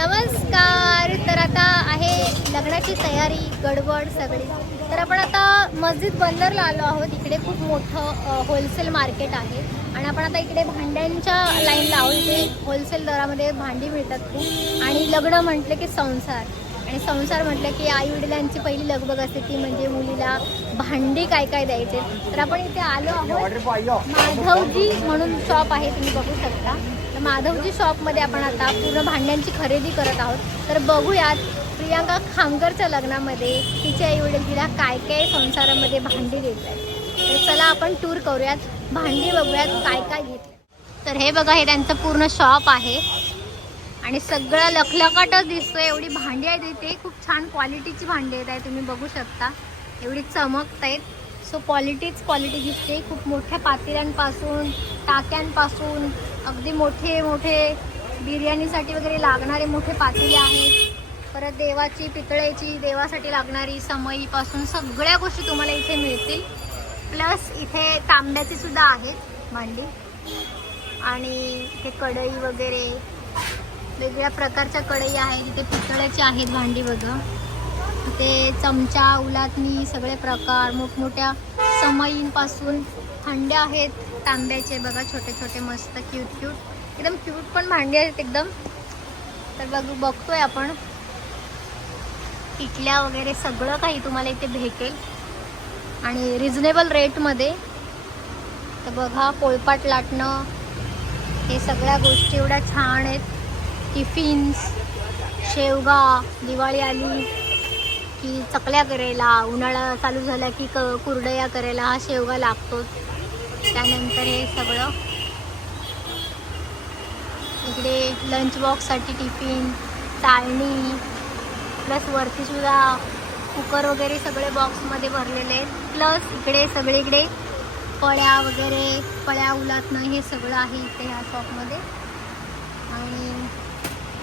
नमस्कार. तर आता आहे लग्नाची तयारी गडबड सगळी. तर आपण आता मस्जिद बंदरला आलो आहोत. इकडे खूप मोठं होलसेल मार्केट आहे. आणि आपण आता इकडे भांड्यांच्या लाईनला आहोत. इथे होलसेल दरामध्ये भांडी मिळतात खूप. आणि लग्न म्हटलं की संसार. आणि संसार म्हटलं की आई वडिलांची पहिली लगबग असते ती म्हणजे मुलीला भांडी काय काय द्यायचे. तर आपण इथे आलो आहोत. माधवजी म्हणून शॉप आहे तुम्ही बघू शकता. माधवजी शॉपमध्ये आपण आता पूर्ण भांड्यांची खरेदी करत आहोत. तर बघूयात प्रियांका खामकरच्या लग्नामध्ये तिचे आईवडील तिला काय काय संसारामध्ये भांडी देत आहेत तर चला आपण टूर करूयात. भांडी बघूयात काय काय घेतलं तर हे बघा हे त्यांचं पूर्ण शॉप आहे. आणि सगळं लखलखटच दिसतोय. एवढी भांडी आहेत इथे. खूप छान क्वालिटीची भांडी आहेत. आहे तुम्ही बघू शकता. एवढी चमकत आहेत. सो क्वालिटीच क्वालिटी दिसते. खूप मोठ्या पातेल्यांपासून टाक्यांपासून अगदी मोठे मोठे बिर्याणीसाठी वगैरे लागणारे मोठे पातेले आहेत. परत देवाची पितळेची देवासाठी लागणारी समईपासून सगळ्या गोष्टी तुम्हाला इथे मिळतील. प्लस इथे तांब्याची सुद्धा आहेत भांडी. आणि इथे कढई वगैरे वेगवेगळ्या प्रकारच्या कढई आहेत. इथे पितळ्याची आहेत भांडी बघा. इथे चमचा उलातनी सगळे प्रकार मोठमोठ्या समईंपासून थंड आहेत. तांब्याचे बघा छोटे छोटे मस्त क्यूट क्यूट एकदम क्यूट पण भांडी आहेत एकदम. तर बघ बघतोय आपण. इटल्या वगैरे सगळं काही तुम्हाला इथे भेटेल. आणि रिझनेबल रेटमध्ये तर बघा पोळपाट लाटणं हे सगळ्या गोष्टी एवढ्या छान आहेत. टिफिन्स शेवगा दिवाळी आली की चकल्या करायला उन्हाळा चालू झाला की क कुरडया करायला हा शेवगा लागतोच. त्यानंतर हे सगळं. इकडे लंच बॉक्ससाठी टिफिन चाळणी प्लस वरती सुद्धा कुकर वगैरे सगळे बॉक्समध्ये भरलेले आहेत. प्लस इकडे सगळीकडे पळ्या वगैरे पळ्या उलातणं हे सगळं आहे इथे ह्या शॉपमध्ये आणि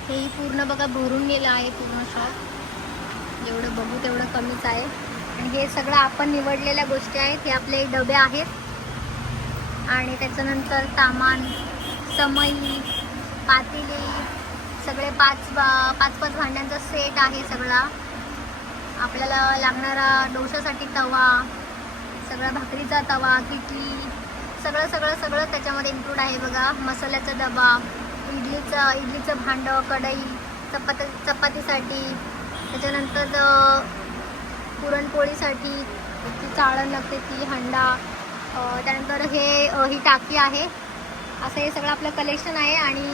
हेही पूर्ण बघा भरून गेलं आहे पूर्ण शॉप जेवढं बघू तेवढं कमीच आहे. आणि हे सगळं आपण निवडलेल्या गोष्टी आहेत. हे आपले डबे आहेत. आणि त्याच्यानंतर सामान समई पातेली सगळे पाच बा- पाच पाच भांड्यांचा सेट आहे सगळा. आपल्याला लागणारा डोशासाठी तवा सगळा भाकरीचा तवा किटली सगळं सगळं सगळं त्याच्यामध्ये इन्क्लूड आहे बघा. मसाल्याचा डबा इडलीचं इडलीचं भांडं कढई चपाती चपातीसाठी त्याच्यानंतर पुरणपोळीसाठी ती चाळण लागते ती हंडा. त्यानंतर हे ही टाकी आहे. असं हे सगळं आपलं कलेक्शन आहे आणि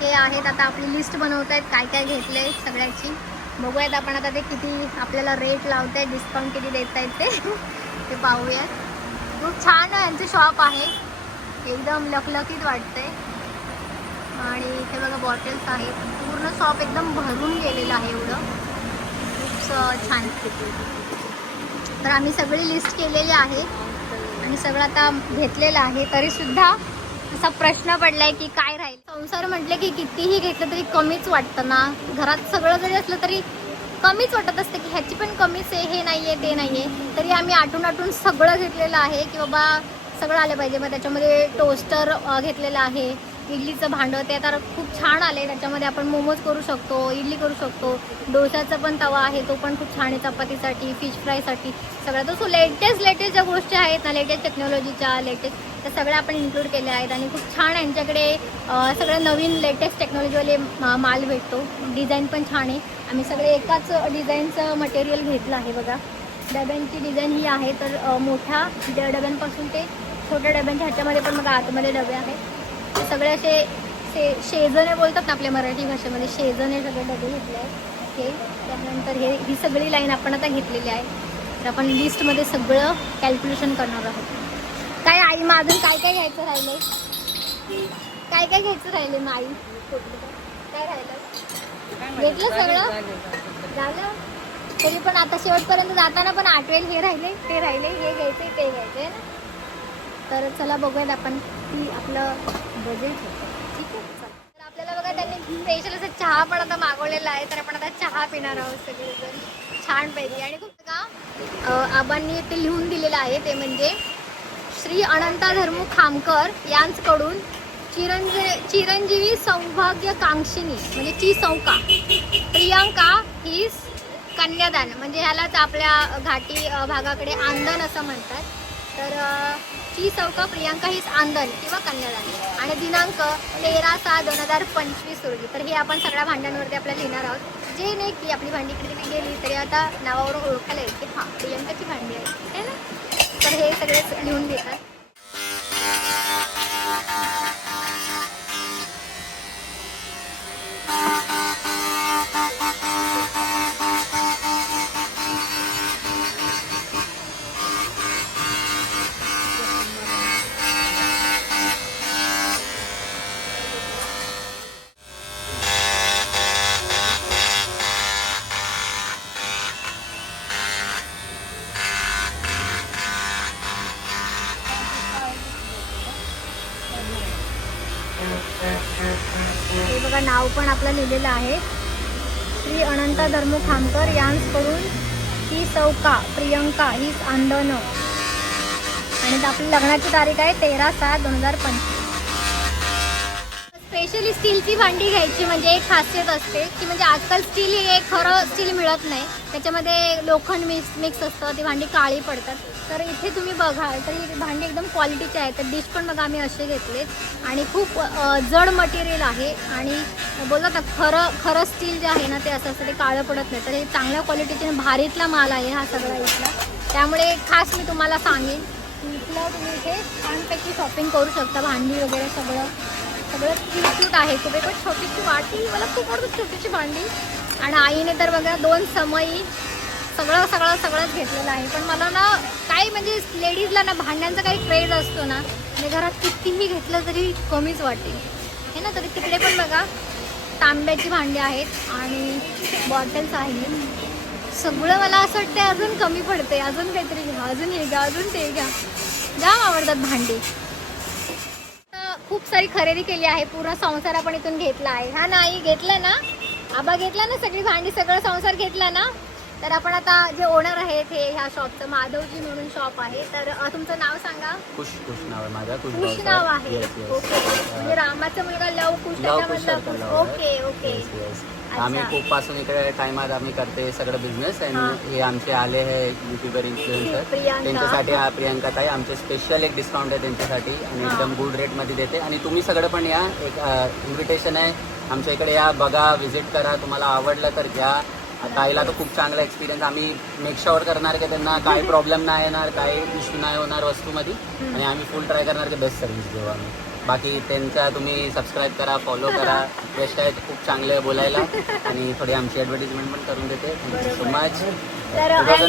ते हे आहेत आता आपली लिस्ट बनवत आहेत काय काय घेतलं आहे सगळ्याची. बघूयात आपण आता ते किती आपल्याला रेट लावत आहेत डिस्काउंट किती देत आहेत ते. ते पाहूयात. खूप छान यांचं शॉप आहे. एकदम लखलखीत वाटतंय. आणि इथे बघा बॉटल्स आहेत. पूर्ण शॉप एकदम भरून गेलेलं आहे एवढं. खूप स- छान. तर आम्ही सगळी लिस्ट केलेली आहे. आणि सगळं आता घेतलेलं आहे. तरी सुद्धा असा प्रश्न पडलाय की काय राहील? संसार म्हटलं की कितीही घेतलं तरी कमीच वाटतं ना? घरात सगळं जरी असलं तरी कमीच वाटत असते की ह्याची पण कमीच आहे हे नाही आहे ते नाही आहे तरी आम्ही आटून आटून सगळं घेतलेलं आहे की बाबा सगळं आलं पाहिजे. मग त्याच्यामध्ये टोस्टर घेतलेलं आहे. इडलीचं भांडं ते तर खूप छान आले त्याच्यामध्ये आपण मोमोज करू शकतो इडली करू शकतो. डोशाचा पण तवा आहे तो पण खूप छान आहे चपातीसाठी फिश फ्रायसाठी सगळ्या तो सो लेटेस्ट लेटेस्ट ज्या गोष्टी आहेत ना लेटेस्ट टेक्नॉलॉजीच्या लेटेस्ट त्या सगळ्या आपण इन्क्लूड केल्या आहेत. आणि खूप छान यांच्याकडे सगळ्या सगळं नवीन लेटेस्ट टेक्नॉलॉजीवाले मा- माल भेटतो. डिझाईन पण छान आहे. आम्ही सगळे एकाच डिझाईनचं मटेरियल घेतलं आहे बघा. डब्यांची डिझाईन ही आहे तर मोठ्या डब्यांपासून ते छोट्या डब्यांच्या ह्याच्यामध्ये पण मग आतमध्ये डबे आहेत. सगळे असे शे शेजने बोलतात ना आपल्या मराठी भाषेमध्ये शेजने सगळे डबे घेतले आहेत. हे त्यानंतर हे ही सगळी लाईन आपण आता घेतलेली आहे. तर आपण लिस्टमध्ये सगळं कॅल्क्युलेशन करणार आहोत. काय आई मग अजून काय काय घ्यायचं राहिलंय? काय काय घ्यायचं राहिले मग आई? काय राहिलं घेतलं सगळं? झालं? तरी पण आता शेवटपर्यंत जाताना पण आठवेल हे राहिले ते राहिले हे घ्यायचे ते घ्यायचे ना? तर चला बघूयात आपण की आपलं बजेट ठीक आहे? चला. तर आपल्याला बघा त्यांनी स्पेशल असं चहा पण आता मागवलेला आहे तर आपण आता चहा पिणार आहोत सगळेजण. छानपैकी आणि खूप का आबांनी ते लिहून दिलेलं आहे ते म्हणजे श्री अनंता धर्मू खामकर यांचकडून चिरंजी चिरंजीवी सौभाग्यकांक्षिणी म्हणजे ची सौका प्रियांका ही कन्यादान म्हणजे ह्यालाच आपल्या घाटी भागाकडे आंदन असं म्हणतात. तर ही चौक चौका प्रियांका हीच आंदन किंवा कन्यादान. आणि दिनांक तेरा सहा दोन हजार पंचवीस रोजी. तर हे आपण सगळ्या भांड्यांवरती आपल्याला लिहिणार आहोत. जे नाही की आपली भांडी इकडे मी गेली तरी आता नावावरून ओळखायला येईल की हां प्रियांकाची भांडी आहे ना? तर हे सगळेच लिहून देतात हे बघा नाव पण आपलं लिहिलेलं आहे. श्री अनंत धर्म खामकर यांकडून ही चौका प्रियंका हीच आंदोलन. आणि आपली लग्नाची तारीख आहे तेरा सात दोन हजार पंचवीस. स्पेशली स्टीलची भांडी घ्यायची म्हणजे एक खासियत असते की म्हणजे आजकाल स्टील हे खरं स्टील मिळत नाही. त्याच्यामध्ये लोखंड मिक्स मिक्स असतं ती भांडी काळी पडतात. तर इथे तुम्ही बघाल तर ही भांडी एकदम क्वालिटीची आहे तर डिश पण बघा आम्ही असे घेतले. आणि खूप जड मटेरियल आहे. आणि बोलतात ना खरं खरं स्टील जे आहे ना ते असं असतं ते काळं पडत नाही. तर हे चांगल्या क्वालिटीचे भारीतला माल आहे हा सगळा इथला. त्यामुळे खास मी तुम्हाला सांगेन इथलं तुम्ही इथे छानपैकी शॉपिंग करू शकता. भांडी वगैरे सगळं. सगळं क्यूट क्यूट आहे. तुम्ही पण छोटीशी वाटी मला खूप आवडतं छोटीशी भांडी. आणि आईने तर बघा दोन समयी सगळं सगळं सगळंच घेतलेलं आहे. पण मला ना काही म्हणजे लेडीजला ना भांड्यांचा काही क्रेज असतो ना म्हणजे घरात कितीही घेतलं तरी कमीच वाटेल हे ना तरी तिकडे पण बघा तांब्याची भांडी आहेत आणि बॉटल्स आहेत. सगळं मला असं वाटतं अजून कमी पडते अजून काहीतरी घ्या अजून हे घ्या अजून ते घ्या. जाम आवडतात भांडी. खूप सारी खरेदी केली आहे पूर्ण संसार आपण इथून घेतला आहे. हा नाही घेतला ना. आबा घेतला ना सगळी भांडी सगळं संसार घेतला ना. तर आपण आता जे ओनर आहेत हे ह्या शॉपचं माधवजी म्हणून शॉप आहे. तर तुमचं नाव सांगा. खुश खुश नाव आहे माझा खुश कुश नाव आहे. Yes yes okay. म्हणजे रामाचा मुलगा लव कुश आहे. Okay okay. आम्ही खूप पासून इकडे टाइमात आम्ही करते सगळं बिझनेस हा. आणि हे आमचे आले आहे युट्यूबर इन्फ्लुएन्सर. त्यांच्यासाठी हा प्रियांका ताई आमचे स्पेशल एक डिस्काउंट आहे त्यांच्यासाठी आणि हा. एकदम गुड रेटमध्ये देते. आणि तुम्ही सगळं पण या. एक इन्व्हिटेशन आहे. आमच्या इकडे या बघा व्हिजिट करा. तुम्हाला आवडलं तर घ्या. ताईला तर खूप चांगला एक्सपिरियन्स आम्ही मेक शुअर करणार की त्यांना काही प्रॉब्लेम नाही येणार काही इश्यू नाही होणार वस्तूमध्ये. आणि आम्ही फुल ट्राय करणार की बेस्ट सर्व्हिस देऊ आम्ही. बाकी त्यांचा तुम्ही सबस्क्राईब करा फॉलो करा. बेस्ट आहे खूप चांगले बोलायला. आणि थोडी आमची ॲडव्हर्टिजमेंट पण करून देते. Thank you so much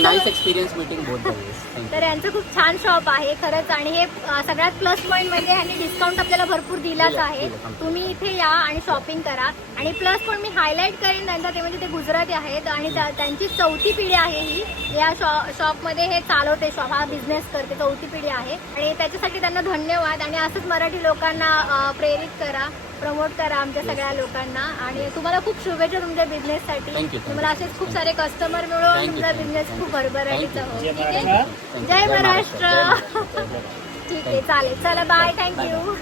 nice experience meeting both thank you तर यांचं खूप छान शॉप आहे खरंच. आणि हे सगळ्यात प्लस पॉईंट म्हणजे ह्यांनी डिस्काउंट आपल्याला भरपूर दिलाच दिलं, आहे. तुम्ही इथे या आणि शॉपिंग करा. आणि प्लस पण मी हायलाईट करेन त्यांचा ते म्हणजे ते गुजराती आहेत. आणि त्या- त्यांची चौथी पिढी आहे ही. या शॉ शॉपमध्ये हे चालवते शॉप हा बिझनेस करते चौथी पिढी आहे. आणि त्याच्यासाठी त्यांना धन्यवाद. आणि असंच मराठी लोकांना प्रेरित करा प्रमोट करा आमच्या सगळ्या लोकांना. आणि तुम्हाला खूप शुभेच्छा तुमच्या बिझनेससाठी तुम्हाला. असेच खूप सारे कस्टमर मिळून तुमचा बिझनेस खूप. भरभराटीचा हो you. ठीक आहे? जय महाराष्ट्र. ठीक आहे चालेल. चला बाय थँक्यू